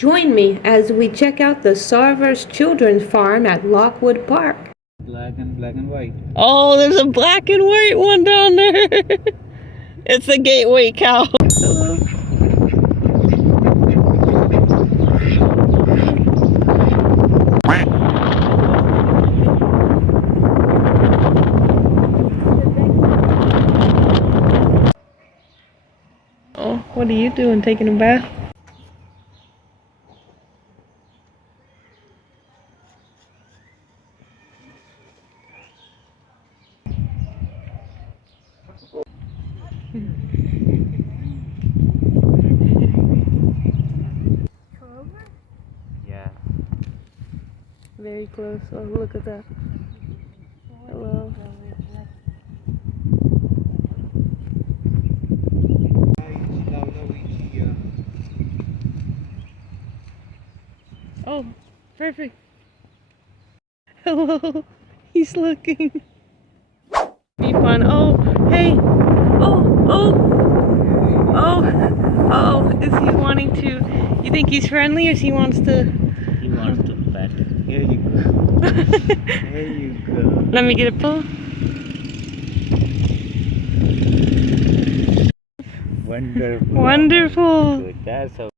Join me as we check out the Sarvers Children's Farm at Lockwood Park. Black and white. Oh, there's a black and white one down there. It's the gateway cow. Hello. Oh, what are you doing? Taking a bath? Yeah. Very close. Oh, look at that. Hello. Oh, perfect. Hello. He's looking. Be fun. Oh, hey. Oh, is he wanting to? You think he's friendly or he wants to? He wants to pet. Here you go. Here you go. Let me get a pull. Wonderful. Wonderful. Good. That's how.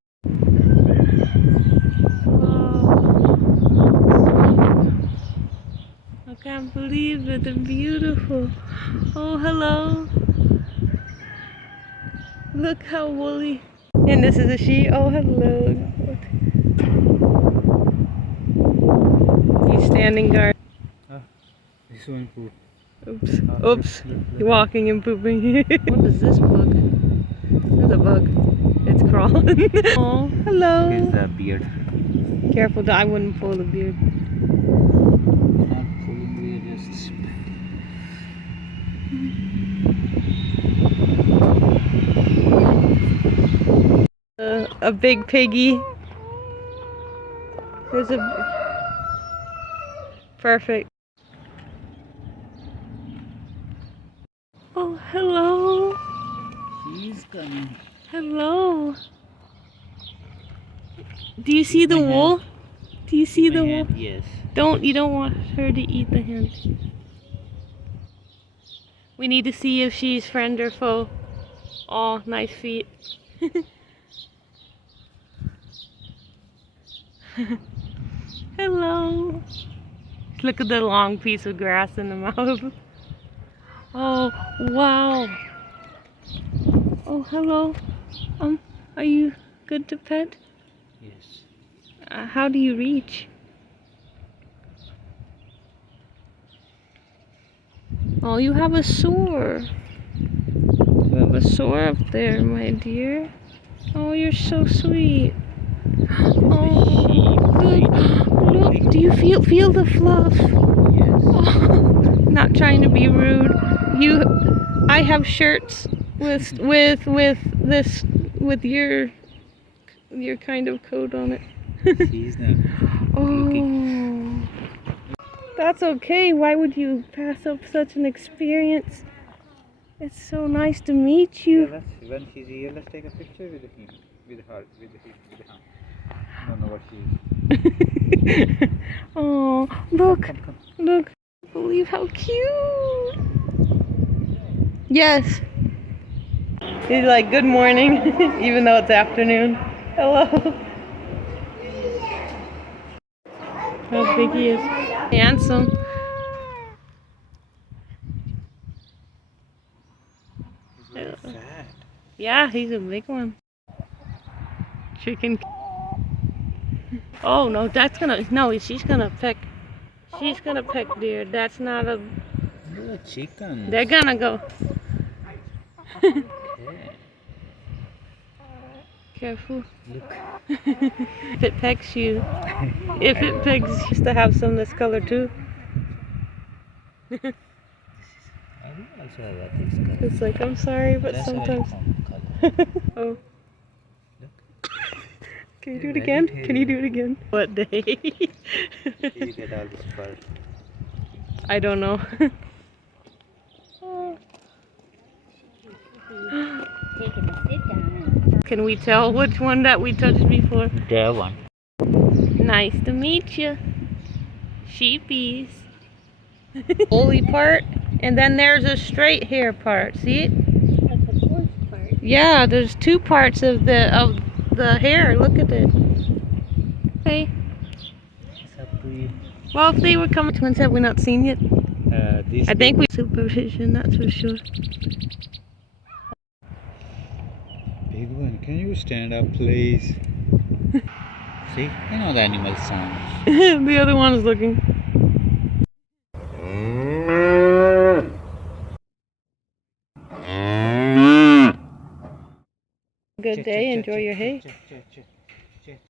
I can't believe it. They're beautiful. Oh, hello. Look how woolly. And this is a she. Oh, hello. He's standing guard. This one poop. Oops. Oops. You're walking and pooping. What is this bug? There's a bug. It's crawling. Oh, hello. Here's the beard. Careful, I wouldn't pull the beard. Not pulling, we're just. A big piggy. There's a... Perfect. Oh, hello. She's coming. Hello. Do you see the wool? Do you see the wool? Yes. You don't want her to eat the hand. We need to see if she's friend or foe. Oh, nice feet. Hello. Look at the long piece of grass in the mouth. Oh, wow. Oh, hello. Are you good to pet? Yes. How do you reach? Oh, you have a sore. You have a sore up there, my dear. Oh, you're so sweet. Oh, look, do you feel the fluff? Yes. Oh, not trying to be rude. I have shirts with your kind of coat on it. She's not Oh, looking. that's okay. Why would you pass up such an experience? It's so nice to meet you. Yeah, when she's here, let's take a picture with him, with her, with him. I don't know what she is. Oh, look, Come. look. I can't believe how cute. Yes. He's like, good morning, even though it's afternoon. Hello. How big he is. Handsome. He's very fat. Yeah, he's a big one. Chicken. Oh no, she's gonna peck. She's gonna peck deer. That's not a. You're a chicken. They're gonna go. Okay. Careful. Look. If it pecks you, if it pecks, used to have some this color too. I will also have that this color. It's like, I'm sorry, but That's sometimes. a color. Oh. Look. Can you do it again? Can you do it again? What day? You get all this fur. I don't know. Can we tell which one that we touched before? That one. Nice to meet you. Sheepies. Woolly part, and then there's a straight hair part. See it? That's the fourth part. Yeah, there's two parts of the hair. Look at it. Hey. It's up to you. Well, if they were coming, which ones have we not seen yet? This I think we supervision. That's for sure. big one. Can you stand up, please? See, you know the animal sound. The other one is looking. Good day. Enjoy your hay. Check.